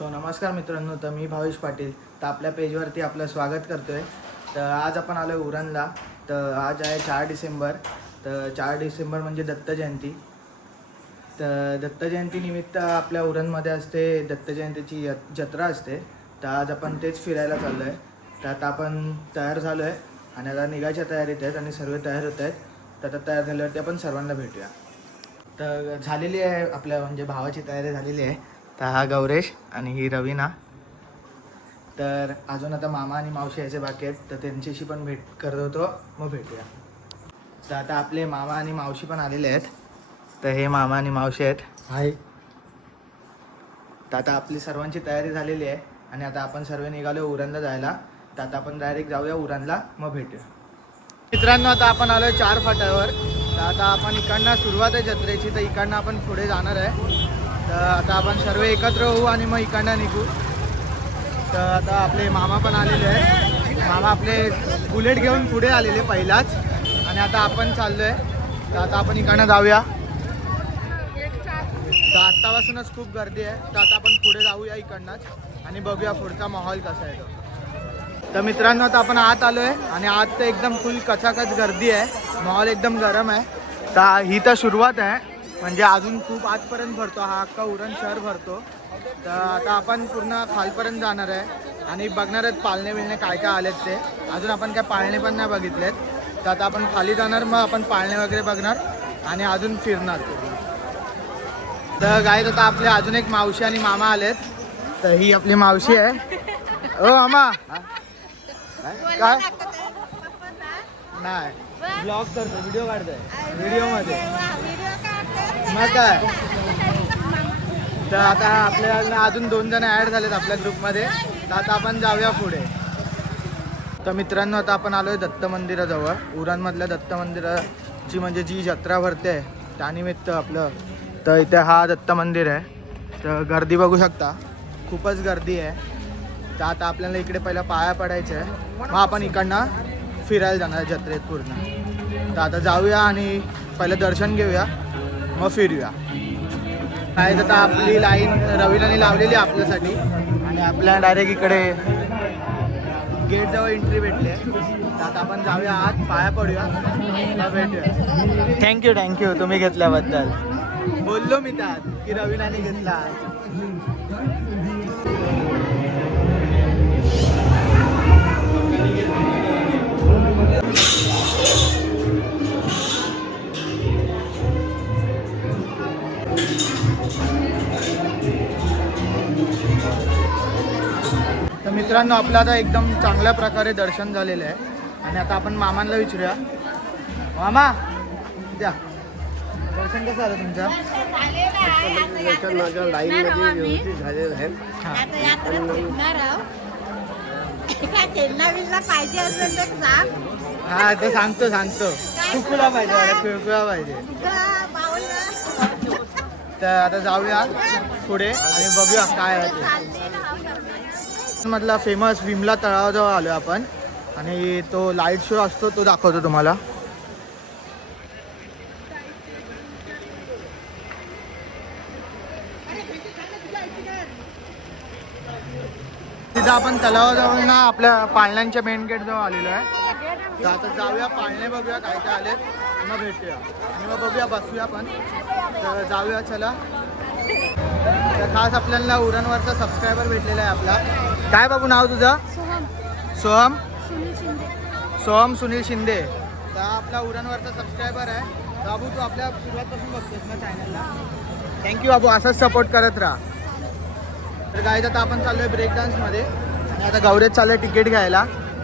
नमस्कार मित्रांनो, तर मी भावेश पाटील. तर आपल्या पेजवरती आपलं स्वागत करतोय. तर आज आपण आलो उरणला. तर आज आहे 4 डिसेंबर. तर 4 डिसेंबर म्हणजे दत्त जयंती. तर दत्त जयंतीनिमित्त आपल्या उरणमध्ये असते दत्त जयंतीची जत्रा असते. तर आज आपण तेच फिरायला चाललो आहे. तर आता आपण तयार झालो आहे आणि आता निघायच्या तयारीत आहेत आणि सर्व तयार होत आहेत. तर आता तयार झाल्यावरती आपण सर्वांना भेटूया. तर झालेली आहे आपल्या म्हणजे भावाची तयारी झालेली आहे. तर हा गौरेश आणि ही रवीना. तर अजून आता मामा आणि मावशी यायचे बाकी आहेत. तर त्यांच्याशी पण भेट करत होतो, मग भेटूया. तर आता आपले मामा आणि मावशी पण आलेले आहेत. तर हे मामा आणि मावशी आहेत. हाय. तर आता आपली सर्वांची तयारी झालेली आहे आणि आता आपण सर्व निघालो उरणला जायला. तर आता आपण डायरेक्ट जाऊया उरणला, मग भेटूया. मित्रांनो, आता आपण आलो 4 फाट्यावर. तर आता आपण इकडनं सुरुवात आहे जत्रेची, तर इकडनं आपण पुढे जाणार आहे. तर आता आपण सर्व एकत्र होऊ आणि मग इकडनं निघू. तर आता आपले मामा पण आलेले आहेत. मामा आपले बुलेट घेऊन पुढे आलेले पहिलाच आणि आता आपण चाललो आहे. तर आता आपण इकडनं जाऊया. तर आत्तापासूनच खूप गर्दी आहे. तर आता आपण पुढे जाऊया इकडनंच आणि बघूया पुढचा माहोल कसा आहे तो. तर मित्रांनो, आता आपण आत आलो आहे आणि आत तर एकदम फुल कचाकच गर्दी आहे. माहोल एकदम गरम आहे. तर ही तर सुरुवात आहे, म्हणजे अजून खूप आतपर्यंत भरतो. हा अख्खा उरण शहर भरतो. तर आता आपण पूर्ण खालपर्यंत जाणार आहे आणि बघणार आहेत पाळणे बिळणे काय काय आलेत ते. अजून आपण काय पाळणे पण नाही बघितलेत. तर आता आपण खाली जाणार, मग आपण पाळणे वगैरे बघणार आणि अजून फिरणार. तर गाईत आता आपले अजून एक मावशी आणि मामा आलेत. तर ही आपली मावशी आहे. ओ मामा, काय नाही, ब्लॉग करतो, व्हिडिओ काढतोय व्हिडिओमध्ये. मग काय. तर आता आपल्याला अजून 2 जण ॲड झालेत आपल्या ग्रुपमध्ये. तर आता आपण जाऊया पुढे. तर मित्रांनो, आता आपण आलो आहे दत्त मंदिराजवळ. उरणमधल्या दत्त मंदिराची म्हणजे जी जत्रा भरते त्यानिमित्त आपलं. तर इथे हा दत्त मंदिर आहे. तर गर्दी बघू शकता, खूपच गर्दी आहे. तर आता आपल्याला इकडे पहिला पाया पडायचं आहे, मग आपण इकडनं फिरायला जाणार जत्रेत पूर्ण. तर आता जाऊया आणि पहिलं दर्शन घेऊया, मग फिरूया. काय तर आता आपली लाईन रवीलाने लावलेली आहे आपल्यासाठी आणि आपल्याला डायरेक्ट इकडे गेटजवळ एंट्री भेटली आहे. तर आता आपण जाऊया आत, पाया पडूया, मग भेटूया. थँक्यू तुम्ही घेतल्याबद्दल. बोललो मी त्यात की रवीलाने घेतला. तर मित्रांनो, आपलं आता एकदम चांगल्या प्रकारे दर्शन झालेलं आहे आणि आता आपण मामांना विचारूया. मामा, द्या दर्शन कसं आलं तुमचं? दर्शन माझ्या लाईनमध्ये व्यवस्थित झालेलं आहे. पाहिजे असेल तर सांग. हा, ते सांगतो कुकुला पाहिजे, मला कुकुला पाहिजे. तर आता जाऊया पुढे आणि बघूया काय आहे ते. मधला फेमस विमला तळावाजवळ आलो आपण आणि तो लाईट शो असतो तो दाखवतो तुम्हाला. तिथं आपण तलावाजवळ ना आपल्या पाळण्यांच्या मेन गेट जवळ आलेलो आहे. तर आता जाऊया, पाळणे बघूया काय काय आलेत, मग भेटूया आणि मग बघूया, बसूया पण. तर जाऊया, चला. तर खास आपल्याला उरणवरचा सबस्क्रायबर भेटलेला आहे आपला. काय बाबू नाव तुझं? सोहम सुनील शिंदे. तर आपला उरणवरचा सबस्क्रायबर आहे. बाबू, तू आपल्या सुरुवातपासून बघतोस ना चॅनलला. थँक्यू बाबू, असंच सपोर्ट करत राहा. तर गाईज आता आपण चाललो आहे ब्रेक डान्समध्ये आणि आता गौरेश चाललो आहे तिकीट घ्यायला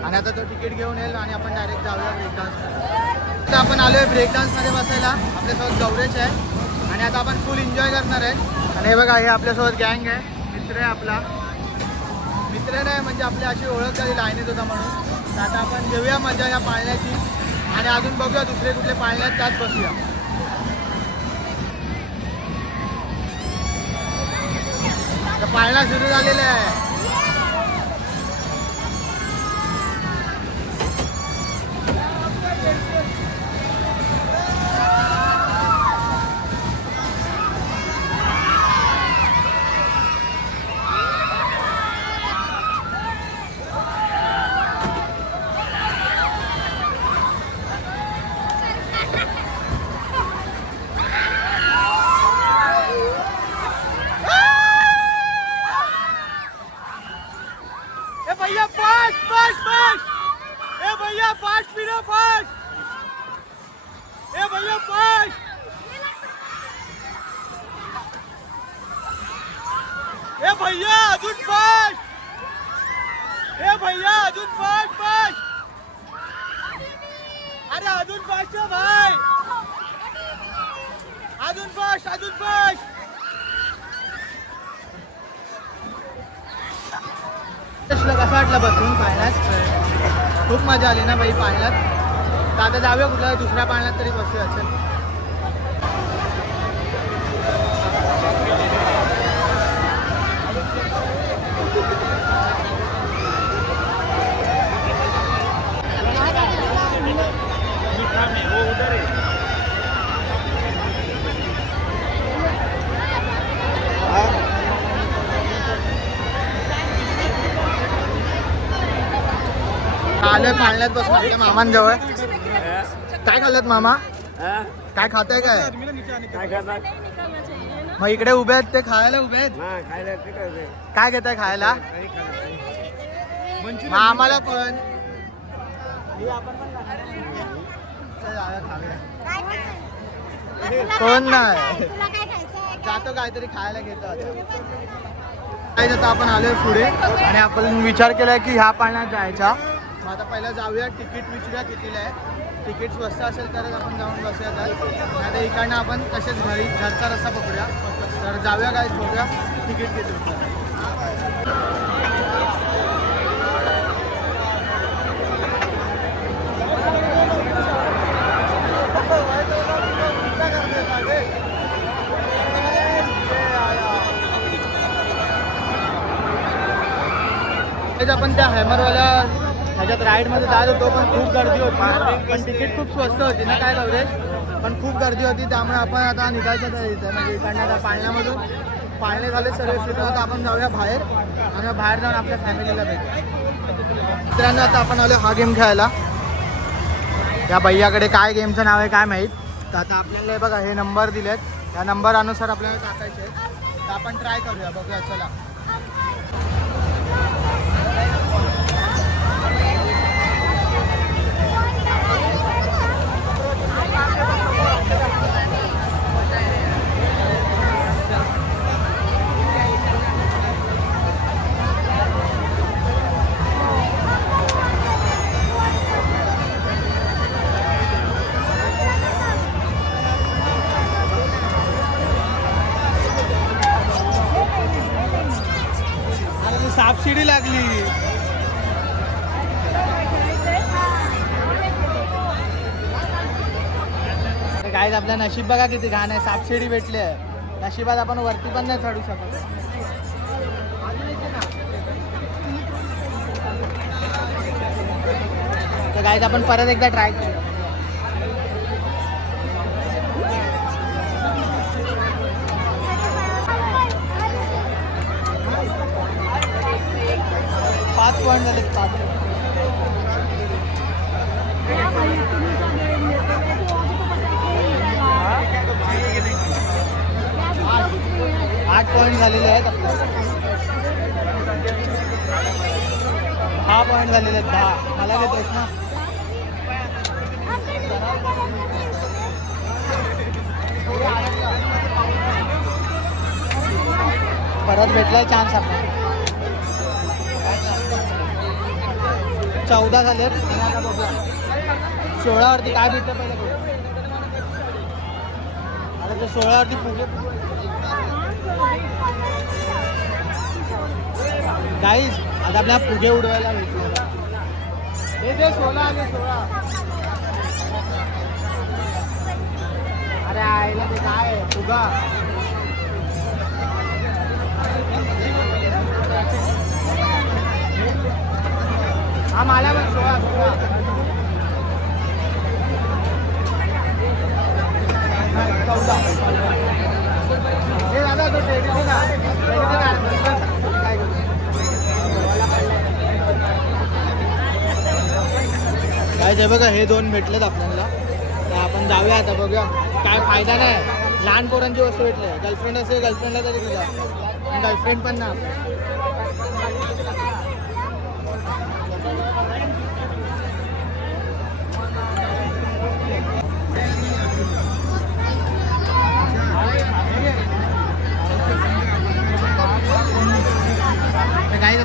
आणि आता तो तिकीट घेऊन येईल आणि आपण डायरेक्ट जाऊया ब्रेक डान्समध्ये. तर आपण आलो आहे ब्रेक डान्समध्ये बसायला. आपल्यासोबत गौरेश आहे आणि आता आपण फुल एन्जॉय करणार आहे. आणि हे बघा, हे आपल्यासोबत गँग आहे, मित्र आहे आपला. मित्र नाही म्हणजे आपली अशी ओळख झाली लाईनीत होता म्हणून. तर आता आपण घेऊया मजा या पाळण्याची आणि अजून बघूया दुसरे कुठले पाळणे आहेत, त्यात बसूया. तर पाळणा सुरू झालेला आहे. भैया फास्ट फिरो फास्ट. ए भैया फास्ट. ए भैया अजून फास्ट. ए भैया अजून फास्ट फास्ट. अरे अजून फास्ट आहे भाई. अजून फास्ट अजून फास्ट. कसा वाटला बसून पाळण्यात? खूप मजा आली ना बाई पाळण्यात. तर आता जाऊया कुठल्या दुसऱ्या पाळण्यात तरी बसूया. चल आलोय पाळण्यात बसून आपल्या मामांजवळ. काय खाल्लं मामा? काय खाताय काय? मग इकडे उभे आहेत ते खायला उभे आहेत. काय घेताय खायला? मग आम्हाला पण कोण नाही जातो काहीतरी खायला घेतो. आता आपण आलोय पुढे आणि आपण विचार केलाय की ह्या पाळण्यात जायचा. मग आता पहिला जाऊया, तिकीट विचारूया कितीला आहे. तिकीट स्वस्त असेल तरच आपण जाऊन बसूया. तर आता इकडनं आपण तसेच घरचा रस्ता पकडूया. तर जाऊया काय बघूया तिकीट किती होतं. आपण त्या हॅमरवाल्या ह्याच्यात राईडमध्ये जात होतो पण खूप गर्दी होती. पण तिकीट खूप स्वस्त होती ना काय कवरेज. पण खूप गर्दी होती त्यामुळे आपण आता निघायचं तर इथं म्हणजे इकडनं आता पाळण्यामधून पाळणे झाले सर्व फिरून. आता आपण जाऊया बाहेर आणि बाहेर जाऊन आपल्या फॅमिलीला भेटू. मित्रांनो आता आपण आलो हा गेम खेळायला. या भैयाकडे काय गेमचं नाव आहे काय माहीत. तर आता आपल्याला बघा हे नंबर दिलेत. या नंबरानुसार आपल्याला टाकायचे. तर आपण ट्राय करूया बघूया. चला सापशिडी लागली. काय आपल्या नशीब बघा किती घाण आहे. सापशिडी भेटली आहे. नशिबात आपण वरती पण नाही चढू शकत. तर गाईज आपण परत एकदा ट्राय करू. पाच पॉईंट झाले. 8 पॉईंट झालेले आहेत आपल्याला. 10 पॉईंट झालेले आहेत. 10 मला देतोस ना. परत भेटलाय चान्स आपल्याला. 14 झालेत. 16वरती काय भेटतं पहिलं. आता ते 16वरती फुगे गाईज. आता आपल्याला फुगे उडवायला भेटले. हे 16 आले 16. अरे आईला ते काय आहे फुगा. हा मला पण 16. हे दादा तो काय ते बघा हे 2 भेटलेत आपल्याला. तर आपण जाऊया आता बघूया. काय फायदा नाही. लहान पोरांची वस्तू भेटले. गर्लफ्रेंड असेल गर्लफ्रेंडला तरी दिला. गर्लफ्रेंड पण ना.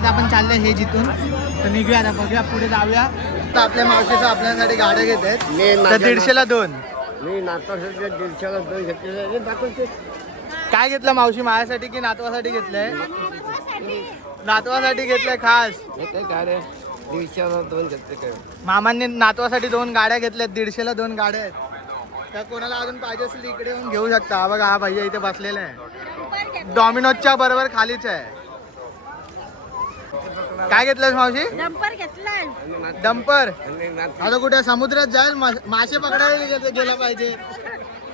आता आपण चाललोय हे जिथून तर निघूया आता बघूया पुढे जाऊया. तर आपल्या मावशीचं आपल्यासाठी गाड्या घेत आहेत मी तर माझ्या 150ला 2. मी नातवासाठी 150ला 2 घेतलेले दाखवते. काय घेतलं मावशी माझ्यासाठी की नातवासाठी घेतलंय? नातवासाठी घेतलंय खास. हे काय गाड्या 150ला 2 घेतले काय. मामांनी नातवासाठी 2 गाड्या घेतल्यात. 150ला 2 गाड्या आहेत. तर कोणाला अजून पाहिजे असेल इकडे येऊन घेऊ शकता. हा बघा हा भैया इथे बसलेला आहे. डॉमिनोजच्या बरोबर खालीच आहे. काय घेतलंस मावशी? डंपर घेतलाय. डंपर. आणि नात आता कुठे समुद्रात जाईल मासे पकडायला गेला पाहिजे.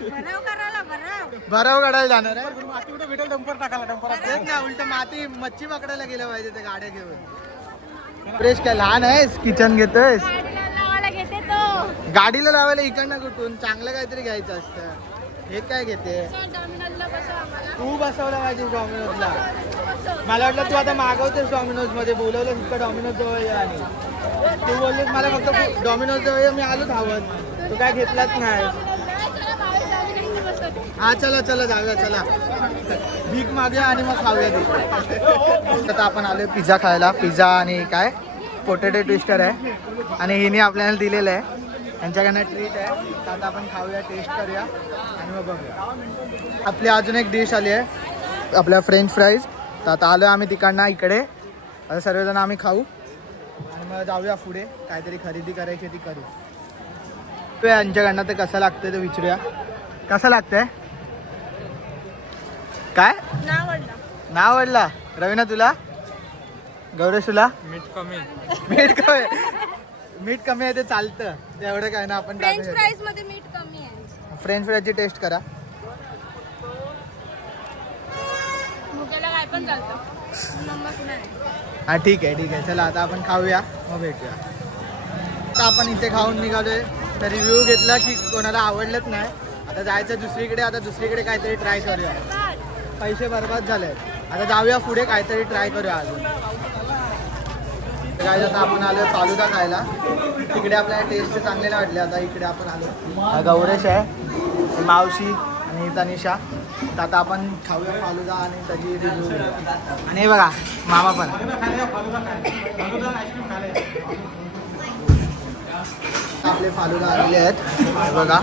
भराव करायला भराव. भराव काढायला जाणार आहे. माती कुठे भेटेल डंपर टाकायला. डंपरात तेच ना उलट माती मच्छी पकडायला गेलं पाहिजे त्या गाड्या घेऊन. फ्रेश काय लहान आहेस किचन घेतोयस? गाडीला लावायला घेते तो. गाडीला लावायला इकडनं कुठून चांगलं काहीतरी घ्यायचं असतं. हे काय घेते? डॉमिनोजला बसव आम्हाला. तू बसवला पाहिजे डॉमिनोजला. मला वाटलं तू आता मागवतेस डॉमिनोज मध्ये. बोलवलं इतकं डॉमिनोज जवळ ये आणि तू बोललीस मला फक्त डॉमिनोज जवळ ये. मी आलो धावत. तू काय घेतलाच नाही. हा चला चला जाऊया चला. भीक मागूया आणि मग खाऊया ते. आता आपण आलोय पिझ्झा खायला. पिझ्झा आणि काय पोटॅटो ट्विस्टर आहे आणि हिने आपल्याला दिलेलं आहे. यांच्याकडनं ट्रीट आहे. तर आता आपण खाऊया टेस्ट करूया आणि मग बघूया. आपली अजून एक डिश आली आहे आपल्या फ्रेंच फ्राईज. तर आता आलो आम्ही तिकडनं इकडे. आता सर्वजण आम्ही खाऊ आणि मग जाऊया पुढे. काहीतरी खरेदी करायची ती करू. यांच्याकडनं ते कसं लागतंय ते विचारूया. कसं लागतंय? काय नाव आवडला? रवीना तुला? गौरेश तुला? मीठ कमी. मीठ कमी आहे ते चालतं. ते एवढं काय ना आपण फ्रेंच फ्राईज मध्ये मीठ कमी आहे. फ्रेंच फ्राईजची टेस्ट करा. मुकेला काय पण चालतं. नमक नाही. हा ठीक आहे चला आता आपण खाऊया मग भेटूया. आता आपण इथे खाऊन निघालोय. तर रिव्ह्यू घेतला की कोणाला आवडलंच नाही. आता जायचं दुसरीकडे. आता दुसरीकडे काहीतरी ट्राय करूया. पैसे बरबाद झाले. आता जाऊया पुढे काहीतरी ट्राय करूया अजून. काय आता आपण आलो फालुदा खायला. तिकडे आपल्याला टेस्ट चांगले नाही वाटले. आता इकडे आपण आलो. गौरेश आहे, मावशी आणि तनिषा. तर आता आपण खाऊया फालुदा आणि त्याची रिव्ह्यू घेऊया. आणि हे बघा मामा पण. आपले फालुदा आलेले आहेत. हे बघा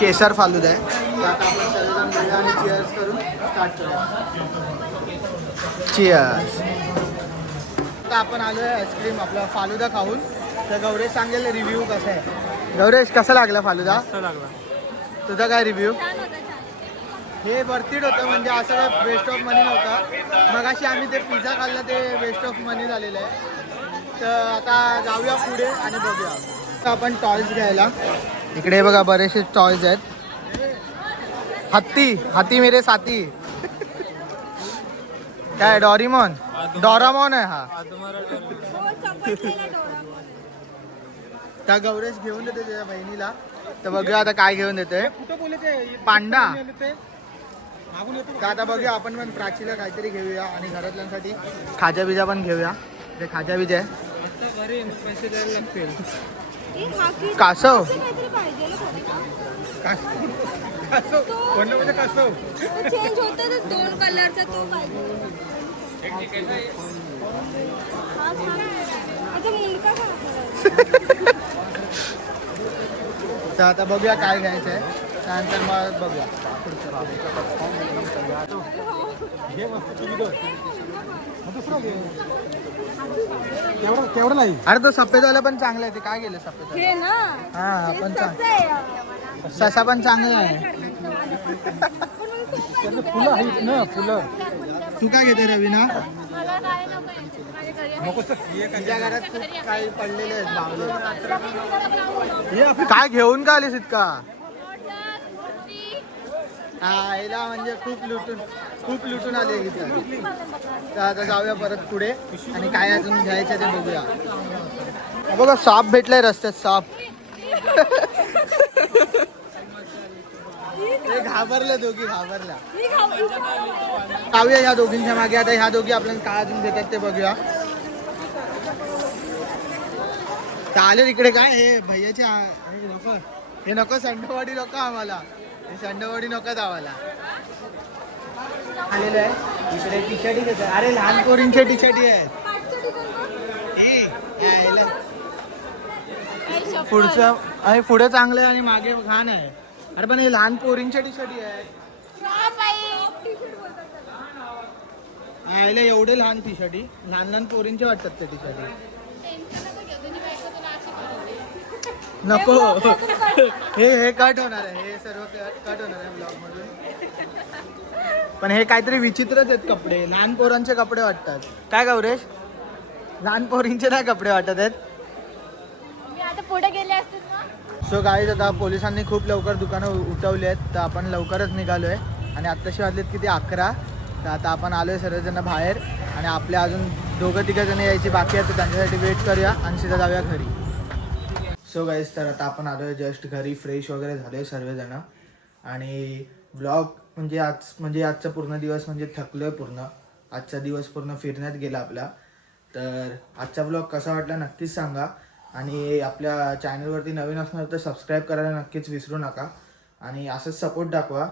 केसर फालुदा आहे. तर आता आपण सर्वजण घेऊया आणि चिअर्स करून स्टार्ट करूया. चिअर्स. आता आपण आलोय आईस्क्रीम आपला फालुदा खाऊन. तर गौरेश सांगेल रिव्ह्यू कसा आहे. गौरेश कसा लागला फालुदा? लागला. तुझा काय रिव्ह्यू? छान होतं छान. हे वर्थिड होतं. म्हणजे असं काय वेस्ट ऑफ मनी नव्हता. मगाशी आम्ही ते पिझ्झा खाल्लं ते वेस्ट ऑफ मनी झालेलं आहे. तर आता जाऊया पुढे आणि बघूया. तर आपण टॉयज घ्यायला. इकडे बघा बरेचसे टॉयज आहेत. हाती मेरे साथी. काय डोरेमॉन आहे हा. त्या गौरेश घेऊन देते त्याच्या बहिणीला. तर बघूया आता काय घेऊन देते. पांडा. तर आता बघूया आपण पण प्राचीला काहीतरी घेऊया आणि घरातल्यांसाठी खाजा बिजा पण घेऊया. ते खाजा बिजा आहे. पैसे द्यायला लागतील. कासव. चेंज होतं तर 2 कलरचा तो पाहिजे. आता मुलगा का? तर आता बघूया काय घ्यायचं आहे. त्यानंतर मग बघूया केवढं नाही. अरे तो सफेदवाला पण चांगला आहे. ते काय गेलं सफेद? हे ना. हा हे पण सस्तं आहे. ससा पण चांगला आहे. फुलं आहेत ना फुलं. तू काय घेते रवीना? मला काय नको यांच्यात. माझ्या घरी आहे. तुझ्या घरात खूप काही पडलेले आहेत बावले. काय घेऊन का आलीस इतका? हा याला म्हणजे खूप लुटून आले इथं. तर आता जाऊया परत पुढे आणि काय अजून घ्यायचं ते बघूया. बघा साप भेटलाय रस्त्यात. साप. ते घाबरले दोघी. घाबरल्या. जाऊया ह्या दोघींच्या मागे. आता ह्या दोघी आपल्याला काय अजून देतात ते बघूया. चालेल इकडे काय हे भैयाचे नको. हे नको संडवाडी नको आम्हाला. हे संडवाडी नको आम्हाला. आलेलं आहे इकडे टी शर्टी घेतात. अरे लहान पोरींचे टी शर्टी आहेत. पुढचं आणि पुढे चांगलं आहे आणि मागे घाण आहे. अरे पण हे लहान पोरींच्या टी शर्टी आहेत. आयला एवढे लहान टी शर्टी लहान लहान पोरींचे वाटतात ते टी शर्टी. नको हे कट होणार आहे. हे सर्व कट होणार आहे ब्लॉग मधून. पण हे काहीतरी विचित्रच आहेत कपडे. लहान पोरांचे कपडे वाटतात. काय गौरेश लहान पोरींचे नाही कपडे वाटत आहेत. आता पुढे गेले असतील ना. सो गाईज आता पोलिसांनी खूप लवकर दुकानं उठवली आहेत तर आपण लवकरच निघालोय आणि आत्ताशी वाजलेत किती 11. तर आता आपण आलोय सर्वजण बाहेर आणि आपल्या अजून 2-3 जण यायची बाकी आहेत तर त्यांच्यासाठी वेट करूया आणि सीधा जाऊया घरी. सो गाईज तर आता आपण आलोय जस्ट घरी. फ्रेश वगैरे झाले सर्वजण आणि ब्लॉग म्हणजे आजचा पूर्ण दिवस म्हणजे थकलोय पूर्ण. आजचा दिवस पूर्ण फिरण्यात गेला आपला. तर आजचा ब्लॉग कसा वाटला नक्कीच सांगा आणि आपल्या चॅनलवरती नवीन असणार तर सबस्क्राईब करायला नक्कीच विसरू नका आणि असंच सपोर्ट दाखवा.